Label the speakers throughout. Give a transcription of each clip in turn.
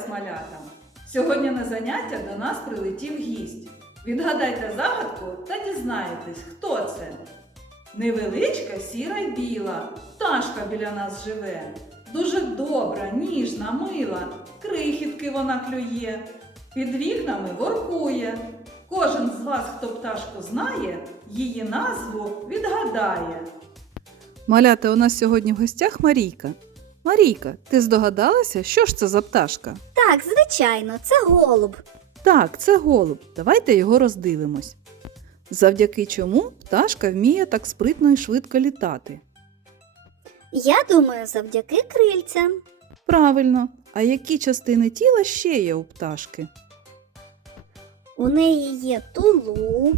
Speaker 1: вас, малята! Сьогодні на заняття до нас прилетів гість. Відгадайте загадку та дізнаєтесь, хто це. Невеличка, сіра й біла, пташка біля нас живе. Дуже добра, ніжна, мила, крихітки вона клює, під вікнами воркує. Кожен з вас, хто пташку знає, її назву відгадає.
Speaker 2: Малята, у нас сьогодні в гостях Марійка. Марійка, ти здогадалася, що ж це за пташка?
Speaker 3: Так, звичайно, це голуб.
Speaker 2: Так, це голуб. Давайте його роздивимось. Завдяки чому пташка вміє так спритно і швидко літати?
Speaker 3: Я думаю, завдяки крильцям.
Speaker 2: Правильно. А які частини тіла ще є у пташки?
Speaker 3: У неї є тулуб,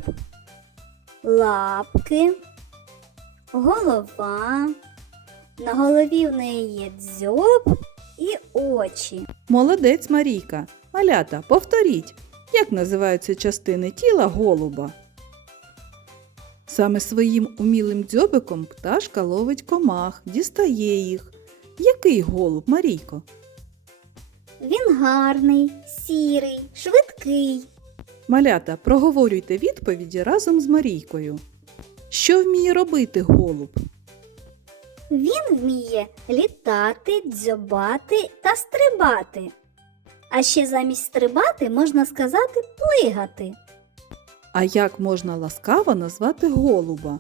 Speaker 3: лапки, голова. На голові в неї є дзьоб і очі.
Speaker 2: Молодець, Марійка. Малята, повторіть, як називаються частини тіла голуба? Саме своїм умілим дзьобиком пташка ловить комах, дістає їх. Який голуб, Марійко?
Speaker 3: Він гарний, сірий, швидкий.
Speaker 2: Малята, проговорюйте відповіді разом з Марійкою. Що вміє робити голуб?
Speaker 3: Він вміє літати, дзьобати та стрибати. А ще замість стрибати можна сказати плигати.
Speaker 2: А як можна ласкаво назвати голуба?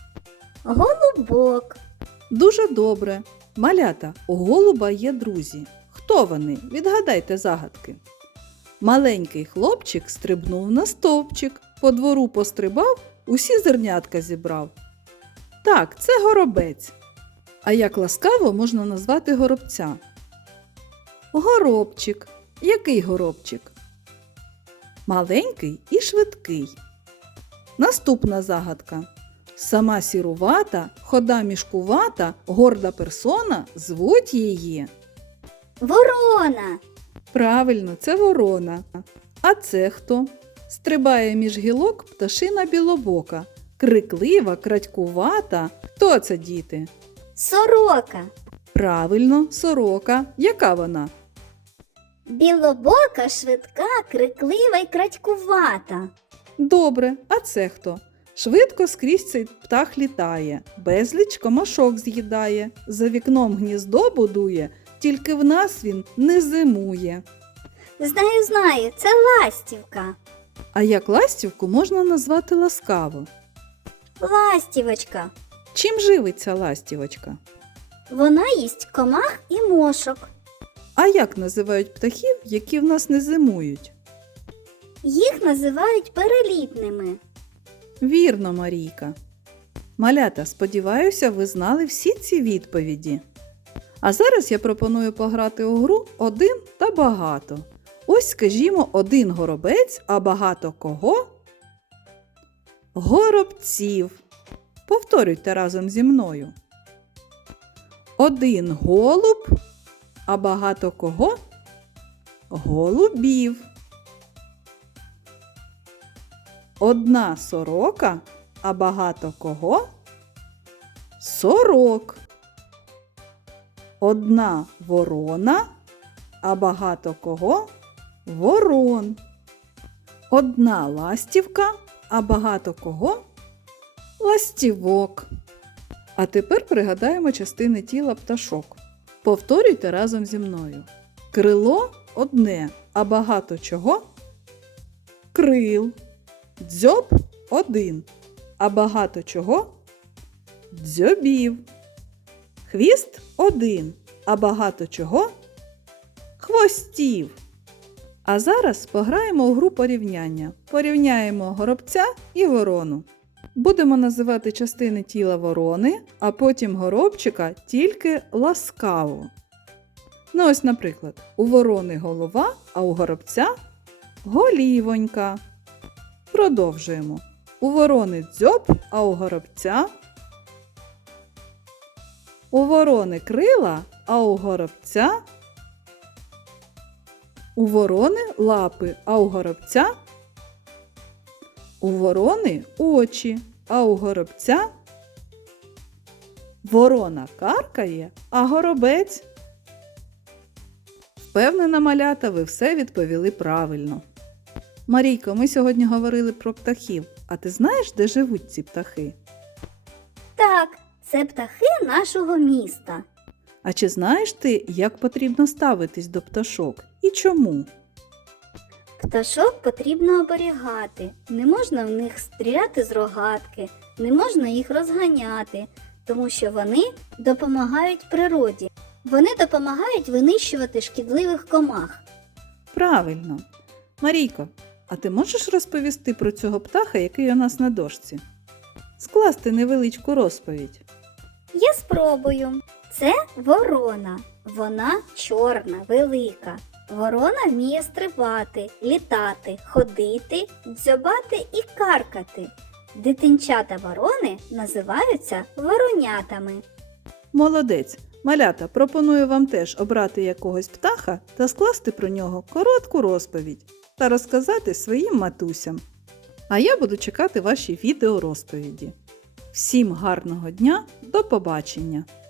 Speaker 3: Голубок.
Speaker 2: Дуже добре. Малята, у голуба є друзі. Хто вони? Відгадайте загадки. Маленький хлопчик стрибнув на стовпчик, по двору пострибав, усі зернятка зібрав. Так, це горобець. А як ласкаво можна назвати горобця? Горобчик. Який горобчик? Маленький і швидкий. Наступна загадка. Сама сірувата, хода мішкувата, горда персона, звуть її.
Speaker 3: Ворона.
Speaker 2: Правильно, це ворона. А це хто? Стрибає між гілок пташина білобока. Криклива, крадькувата. Хто це, діти?
Speaker 3: Сорока.
Speaker 2: Правильно, сорока. Яка вона?
Speaker 3: Білобока, швидка, криклива й крадькувата.
Speaker 2: Добре, а це хто? Швидко скрізь цей птах літає, безліч комашок з'їдає, за вікном гніздо будує, тільки в нас він не зимує.
Speaker 3: Знаю, це ластівка.
Speaker 2: А як ластівку можна назвати ласкаво?
Speaker 3: Ластівочка.
Speaker 2: Чим живиться ластівочка?
Speaker 3: Вона їсть комах і мошок.
Speaker 2: А як називають птахів, які в нас не зимують?
Speaker 3: Їх називають перелітними.
Speaker 2: Вірно, Марійка. Малята, сподіваюся, ви знали всі ці відповіді. А зараз я пропоную пограти у гру «Один та багато». Ось, скажімо, один горобець, а багато кого? Горобців. Повторюйте разом зі мною. Один голуб, а багато кого? Голубів. Одна сорока, а багато кого? Сорок. Одна ворона, а багато кого? Ворон. Одна ластівка, а багато кого? Ластівок. А тепер пригадаємо частини тіла пташок. Повторюйте разом зі мною. Крило одне, а багато чого? Крил. Дзьоб один, а багато чого? Дзьобів. Хвіст один, а багато чого? Хвостів. А зараз пограємо у гру порівняння. Порівняємо горобця і ворону. Будемо називати частини тіла ворони, а потім горобчика тільки ласкаво. Ну ось, наприклад, у ворони голова, а у горобця голівонька. Продовжуємо. У ворони дзьоб, а у горобця. У ворони крила, а у горобця. У ворони лапи, а у горобця. У ворони очі, а у горобця. Ворона каркає, а горобець Впевнена, малята, ви все відповіли правильно. Марійко, ми сьогодні говорили про птахів. А ти знаєш, де живуть ці птахи?
Speaker 3: Так, це птахи нашого міста.
Speaker 2: А чи знаєш ти, як потрібно ставитись до пташок і чому?
Speaker 3: Пташок потрібно оберігати. Не можна в них стріляти з рогатки, не можна їх розганяти, тому що вони допомагають природі. Вони допомагають винищувати шкідливих комах.
Speaker 2: Правильно. Марійко, а ти можеш розповісти про цього птаха, який у нас на дошці? Скласти невеличку розповідь.
Speaker 3: Я спробую. Це ворона. Вона чорна, велика. Ворона вміє стрибати, літати, ходити, дзьобати і каркати. Дитинчата ворони називаються воронятами.
Speaker 2: Молодець! Малята, пропоную вам теж обрати якогось птаха та скласти про нього коротку розповідь та розказати своїм матусям. А я буду чекати ваші відеорозповіді. Всім гарного дня, до побачення!